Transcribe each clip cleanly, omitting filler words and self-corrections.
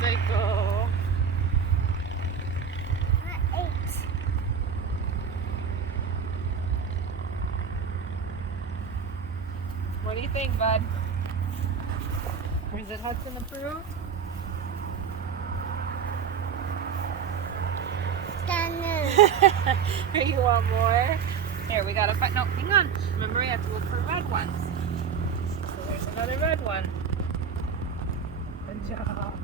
they go. What do you think, bud? Or is it Hudson approved? Here, you want more? Here, we gotta find. No, hang on. Remember, we have to look for red ones. So there's another red one. Good job.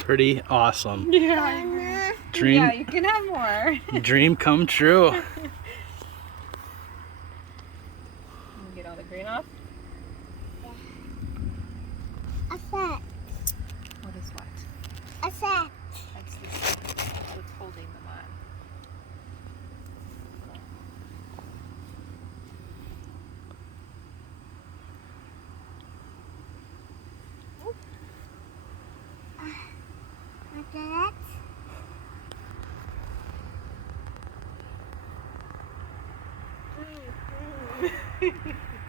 Pretty awesome. Yeah. Dream. Yeah, you can have more. Dream come true. Get all the green off. Effect. What is what? Effect. That's this what's holding them on. Look at that.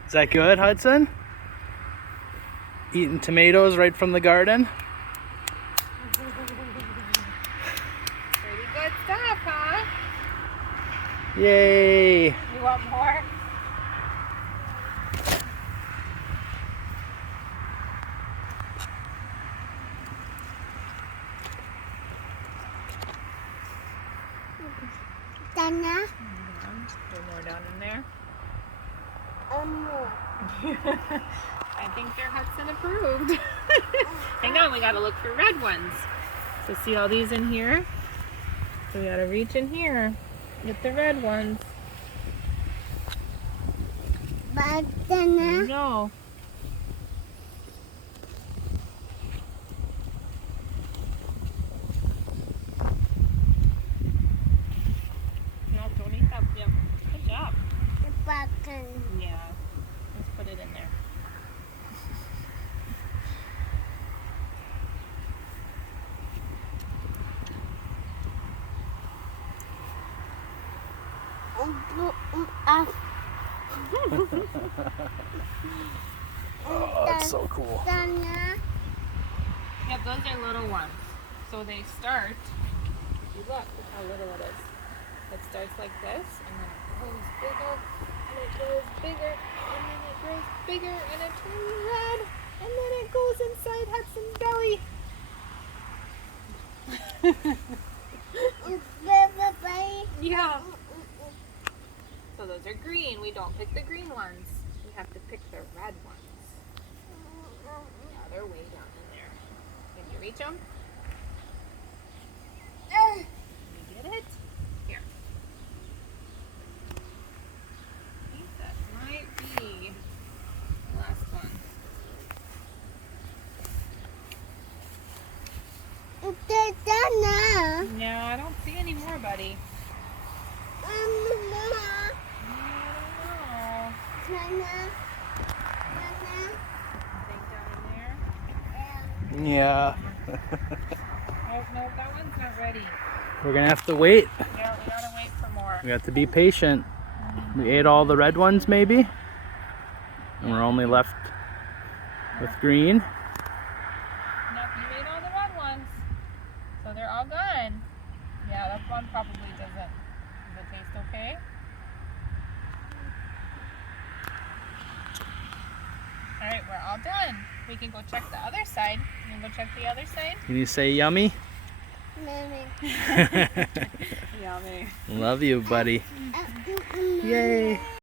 Is that good, Hudson? Eating tomatoes right from the garden? Pretty good stuff, huh? Yay! You want more? Dana. Put more down in there. More. I think they're Hudson approved. Hang on, we gotta look for red ones. So see all these in here? So we gotta reach in here, get the red ones. But Dana. No. No, don't eat that. Yep. Good job. The button. Yeah. Let's put it in there. Oh, that's so cool. Dana. Yep, those are little ones. So they start, if you look how little it is. It starts like this, and then it grows bigger, and it grows bigger, and then it grows bigger, and it turns red, and then it goes inside Hudson's belly. Yeah. So those are green. We don't pick the green ones. We have to pick the red ones. Yeah, they're way down in there. Can you reach them? You get it? Here. I think that might be the last one. Dana. No, I don't see any more, buddy. I don't know. Dana. Think down in there? Yeah. Oh, no, that one's not ready. We're gonna have to wait. Yeah, we gotta wait for more. We have to be patient. We ate all the red ones maybe, and we're only left with green. Nope, you ate all the red ones. So they're all gone. Yeah, that one probably doesn't. Does it taste okay? Alright, we're all done. We can go check the other side. You can go check the other side? Can you say yummy? Yummy. Love you, buddy. Yay.